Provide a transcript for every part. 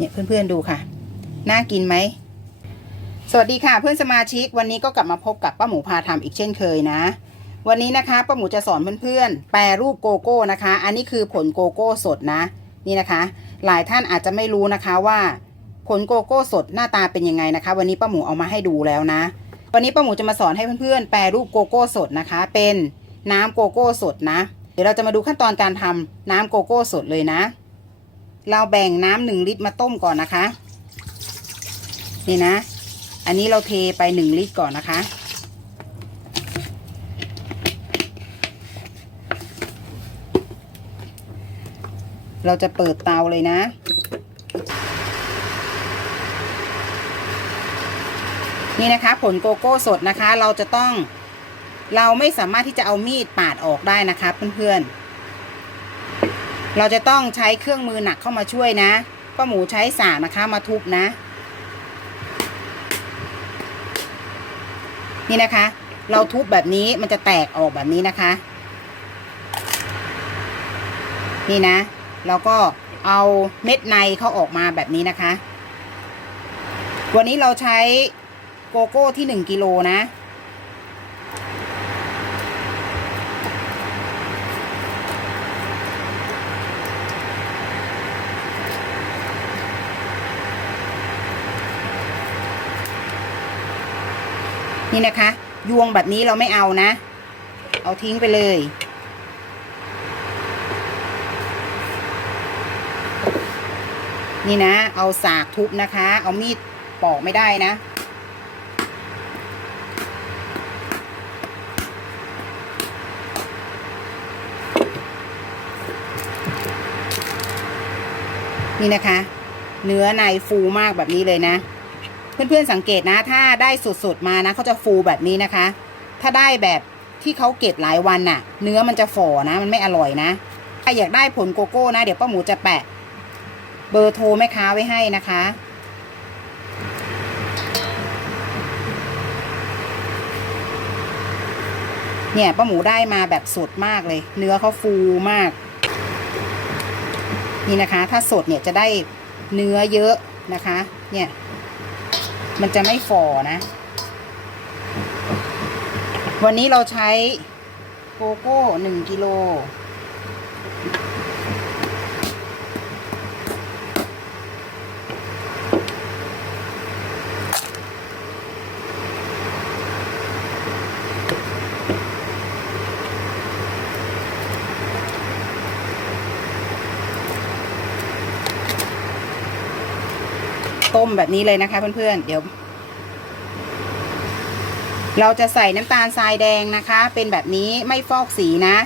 เนี่ยเพื่อนๆดูค่ะ น่ากินไหม สวัสดีค่ะเพื่อนสมาชิก วันนี้ก็กลับมาพบกับป้าหมูพาทำอีกเช่นเคยนะ วันนี้นะคะป้าหมูจะสอนเพื่อนๆ แปรรูปโกโก้นะคะ อันนี้คือผลโกโก้สดนะ นี่นะคะ หลายท่านอาจจะไม่รู้นะคะว่า ผลโกโก้สดหน้าตาเป็นยังไงนะคะ วันนี้ป้าหมูเอามาให้ดูแล้วนะ วันนี้ป้าหมูจะมาสอนให้เพื่อนๆ แปรรูปโกโก้สดนะคะ เป็นน้ำโกโก้สดนะ เดี๋ยวเราจะมาดูขั้นตอนการทำน้ำโกโก้สดเลยนะ เราแบ่งน้ำหนึ่งลิตรมาต้มก่อนนะคะ นี่นะ อันนี้เราเทไปหนึ่งลิตรก่อนนะคะ เราจะเปิดเตาเลยนะนี่นะคะผลโกโก้สดนะคะเราจะต้องเราไม่สามารถที่จะเอามีดปาดออกได้นะคะเพื่อนๆ เราจะต้องใช้เครื่องมือหนักเข้ามาช่วยนะป้าหมูใช้สากนะคะมาทุบนะ นี่นะคะ เราทุบแบบนี้มันจะแตกออกแบบนี้นะคะ นี่นะ เราก็เอาเม็ดในเขาออกมาแบบนี้นะคะ วันนี้เราใช้โกโก้ที่หนึ่งกิโลนะ นี่นะคะ ยวงแบบนี้เราไม่เอานะ เอาทิ้งไปเลย นี่นะ เอาสากทุบนะคะ เอามีดปอกไม่ได้นะนี่นะคะ เนื้อในฟูมากแบบนี้เลยนะ เพื่อนๆสังเกตนะ ถ้าได้สดๆมานะเขาจะฟูแบบนี้นะคะ ถ้าได้แบบที่เขาเก็บหลายวันน่ะ เนื้อมันจะฝ่อนะ มันไม่อร่อยนะถ้าอยากได้ผลโกโก้นะ เดี๋ยวป้าหมูจะแปะ เบอร์โทรแม่ค้าไว้ให้นะคะ เนี่ยป้าหมูได้มาแบบสดมากเลย เนื้อเขาฟูมาก นี่นะคะ ถ้าสดเนี่ยจะได้เนื้อเยอะนะคะ เนี่ย มันจะไม่ฝ่อนะ วันนี้เราใช้โกโก้หนึ่งกิโล ต้มแบบนี้เลยนะคะเพื่อนๆเดี๋ยว เราจะใส่น้ำตาลทรายแดงนะคะ เป็นแบบนี้ไม่ฟอกสีนะ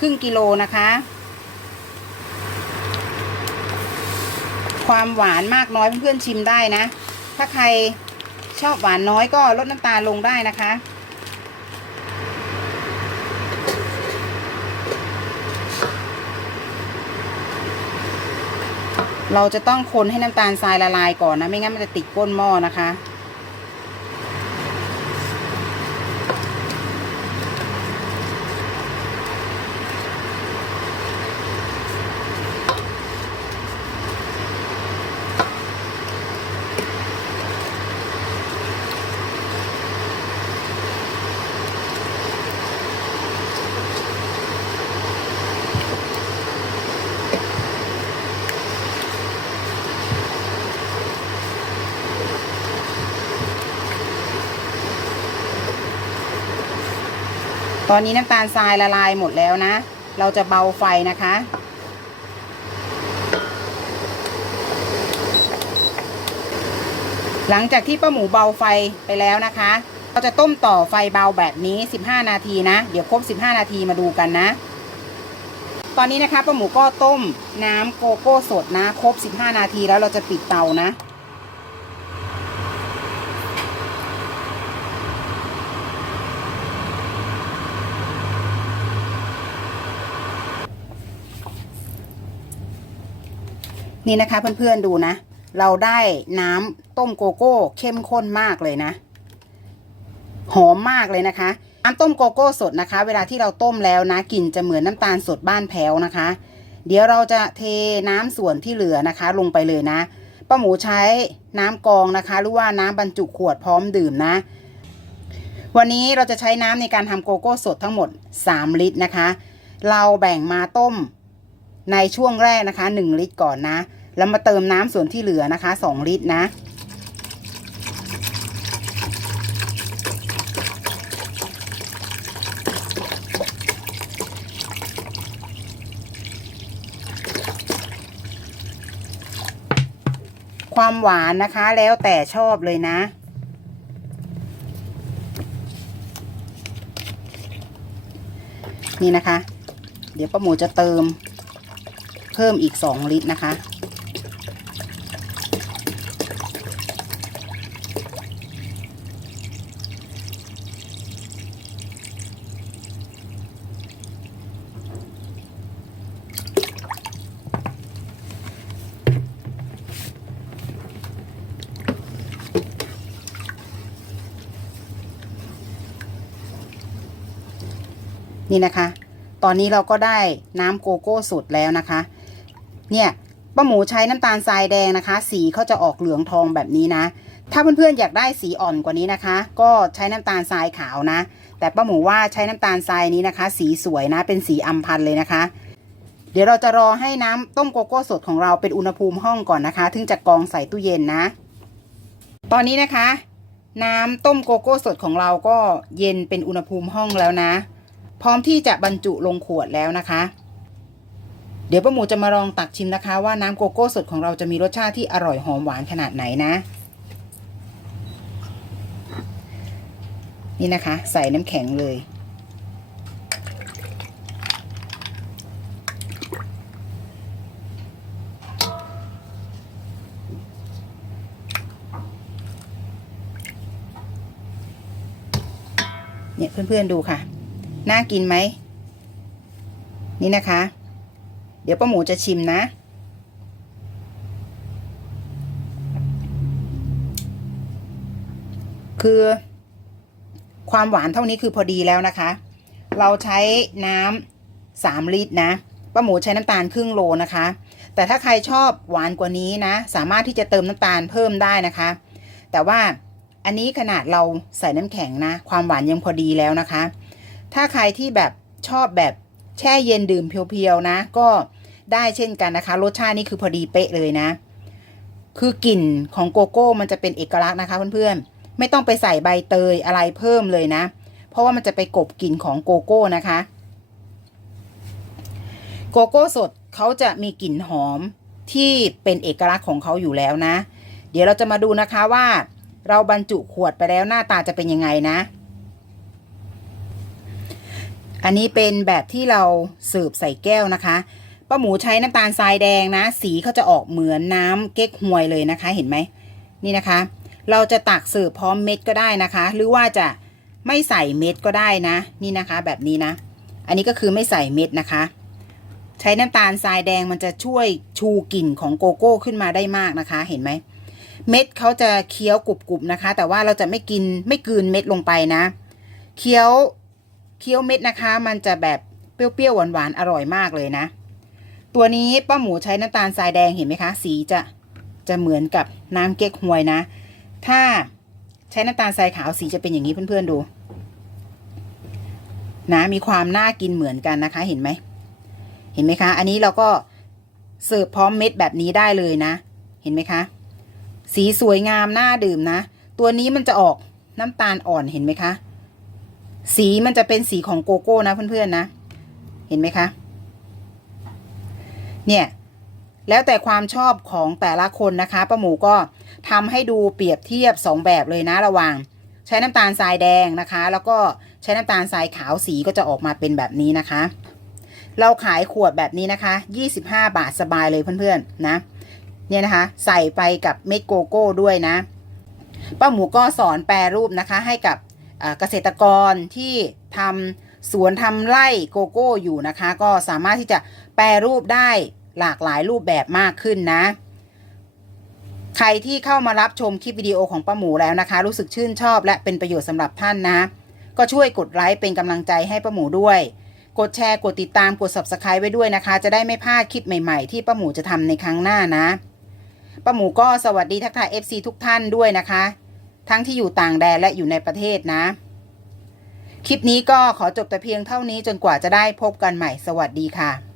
ครึ่งกิโลนะคะ ความหวานมากน้อยเพื่อนๆชิมได้นะ ถ้าใครชอบหวานน้อยก็ลดน้ำตาลลงได้นะคะ เราจะต้องคนให้น้ำตาลทรายละลายก่อนนะ ไม่งั้นมันจะติดก้นหม้อนะคะ ตอนนี้น้ำตาลทรายละลายหมดแล้วนะ เราจะเบาไฟนะคะ หลังจากที่ป้าหมูเบาไฟไปแล้วนะคะ เราจะต้มต่อไฟเบาแบบนี้ 15 นาทีนะ เดี๋ยวครบ 15 นาทีมาดูกันนะ ตอนนี้นะคะป้าหมูก็ต้มน้ำโกโก้สดนะ ครบ 15 นาทีแล้วเราจะปิดเตานะ นี่นะคะเพื่อนๆดูนะ เราได้น้ำต้มโกโก้เข้มข้นมากเลยนะ หอมมากเลยนะคะน้ำต้มโกโก้สดนะคะ เวลาที่เราต้มแล้วนะกลิ่นจะเหมือนน้ำตาลสดบ้านแพ้วนะคะ เดี๋ยวเราจะเทน้ำส่วนที่เหลือนะคะ ลงไปเลยนะป้าหมูใช้น้ำกองนะคะ หรือว่าน้ำบรรจุขวดพร้อมดื่มนะ วันนี้เราจะใช้น้ำในการทำโกโก้สดทั้งหมด 3 ลิตรนะคะ เราแบ่งมาต้ม ในช่วงแรกนะคะ 1 ลิตรก่อนนะ แล้วมาเติมน้ำส่วนที่เหลือนะคะ 2 ลิตรนะ ความหวานนะคะแล้วแต่ชอบเลยนะนี่นะคะ เดี๋ยวป้าหมูจะเติม เพิ่มอีก 2 ลิตรนะคะ นี่นะคะ ตอนนี้เราก็ได้น้ำโกโก้สดแล้วนะคะ เนี่ยป้าหมูใช้น้ำตาลทรายแดงนะคะ สีเขาจะออกเหลืองทองแบบนี้นะ ถ้าเพื่อนๆอยากได้สีอ่อนกว่านี้นะคะ ก็ใช้น้ำตาลทรายขาวนะ แต่ป้าหมูว่าใช้น้ำตาลทรายนี้นะคะ สีสวยนะ เป็นสีอัมพันเลยนะคะ เดี๋ยวเราจะรอให้น้ำต้มโกโก้สดของเราเป็นอุณหภูมิห้องก่อนนะคะ ถึงจะกองใส่ตู้เย็นนะ ตอนนี้นะคะ น้ำต้มโกโก้สดของเราก็เย็นเป็นอุณหภูมิห้องแล้วนะ พร้อมที่จะบรรจุลงขวดแล้วนะคะ ดี๋ยวป้าหมูจะมาลองตักชิมนะคะ ว่าน้ำโกโก้สดของเราจะมีรสชาติที่อร่อยหอมหวานขนาดไหนนะ นี่นะคะ ใส่น้ำแข็งเลย เนี่ยเพื่อนๆดูค่ะ น่ากินไหม นี่นะคะ เดี๋ยวป้าหมูจะชิมนะ คือ ความหวานเท่านี้คือพอดีแล้วนะคะ เราใช้น้ำสามลิตรนะป้าหมูใช้น้ำตาลครึ่งโลนะคะ แต่ถ้าใครชอบหวานกว่านี้นะ สามารถที่จะเติมน้ำตาลเพิ่มได้นะคะ แต่ว่าอันนี้ขนาดเราใส่น้ำแข็งนะ ความหวานยังพอดีแล้วนะคะ ถ้าใครที่แบบชอบแบบ แช่เย็นดื่มเพียวๆนะ ก็ได้เช่นกันนะคะ รสชาตินี่คือพอดีเป๊ะเลยนะ คือกลิ่นของโกโก้มันจะเป็นเอกลักษณ์นะคะเพื่อนๆ ไม่ต้องไปใส่ใบเตยอะไรเพิ่มเลยนะ เพราะว่ามันจะไปกบกลิ่นของโกโก้นะคะ โกโก้สดเขาจะมีกลิ่นหอมที่เป็นเอกลักษณ์ของเขาอยู่แล้วนะ เดี๋ยวเราจะมาดูนะคะว่า เราบรรจุขวดไปแล้วหน้าตาจะเป็นยังไงนะ อันนี้เป็นแบบที่เราเสิร์ฟใส่แก้วนะคะป้าหมูใช้น้ำตาลทรายแดงนะ สีเขาจะออกเหมือนน้ำเก๊กฮวยเลยนะคะ เห็นไหมนี่นะคะ เราจะตักเสิร์ฟพร้อมเม็ดก็ได้นะคะ หรือว่าจะไม่ใส่เม็ดก็ได้นะ นี่นะคะ แบบนี้นะ อันนี้ก็คือไม่ใส่เม็ดนะคะ ใช้น้ำตาลทรายแดงมันจะช่วยชูกลิ่นของโกโก้ขึ้นมาได้มากนะคะ เห็นไหมเม็ดเขาจะเคี้ยวกรุบๆนะคะ แต่ว่าเราจะไม่กินไม่กืนเม็ดลงไปนะ เคี้ยว เคี้ยวเม็ดนะคะ มันจะแบบเปรี้ยวๆหวานๆอร่อยมากเลยนะ ตัวนี้ป้าหมูใช้น้ำตาลทรายแดงเห็นไหมคะ สีจะจะเหมือนกับน้ำเก๊กฮวยนะ ถ้าใช้น้ำตาลทรายขาวสีจะเป็นอย่างนี้เพื่อนๆดู นะมีความน่ากินเหมือนกันนะคะ เห็นไหมเห็นไหมคะ อันนี้เราก็เสิร์ฟพร้อมเม็ดแบบนี้ได้เลยนะ เห็นไหมคะ สีสวยงามน่าดื่มนะ ตัวนี้มันจะออกน้ำตาลอ่อนเห็นไหมคะ สีมันจะเป็นสีของโกโก้นะเพื่อนๆนะ เห็นไหมคะ เนี่ยแล้วแต่ความชอบของแต่ละคนนะคะป้าหมูก็ทำให้ดูเปรียบเทียบสองแบบเลยนะระหว่าง ใช้น้ำตาลทรายแดงนะคะ แล้วก็ใช้น้ำตาลทรายขาวสีก็จะออกมาเป็นแบบนี้นะคะ เราขายขวดแบบนี้นะคะ 25 บาทสบายเลยเพื่อนๆนะเนี่ยนะคะ ใส่ไปกับเม็ดโกโก้ด้วยนะป้าหมูก็สอนแปรรูปนะคะ ให้กับ เกษตรกรที่ทำสวนทำไร่โกโก้อยู่นะคะ ก็สามารถที่จะแปรรูปได้หลากหลายรูปแบบมากขึ้นนะ ใครที่เข้ามารับชมคลิปวิดีโอของป้าหมูแล้วนะคะ รู้สึกชื่นชอบและเป็นประโยชน์สำหรับท่านนะ ก็ช่วยกดไลค์เป็นกำลังใจให้ป้าหมูด้วยกดแชร์ กดติดตาม กด subscribe ไว้ด้วยนะคะ จะได้ไม่พลาดคลิปใหม่ๆ ที่ป้าหมูจะทำในครั้งหน้านะ ป้าหมูก็สวัสดีทักทาย FC ทุกท่านด้วยนะคะ ทั้งที่อยู่ต่างแดนและอยู่ในประเทศนะ คลิปนี้ก็ขอจบแต่เพียงเท่านี้จนกว่าจะได้พบกันใหม่สวัสดีค่ะ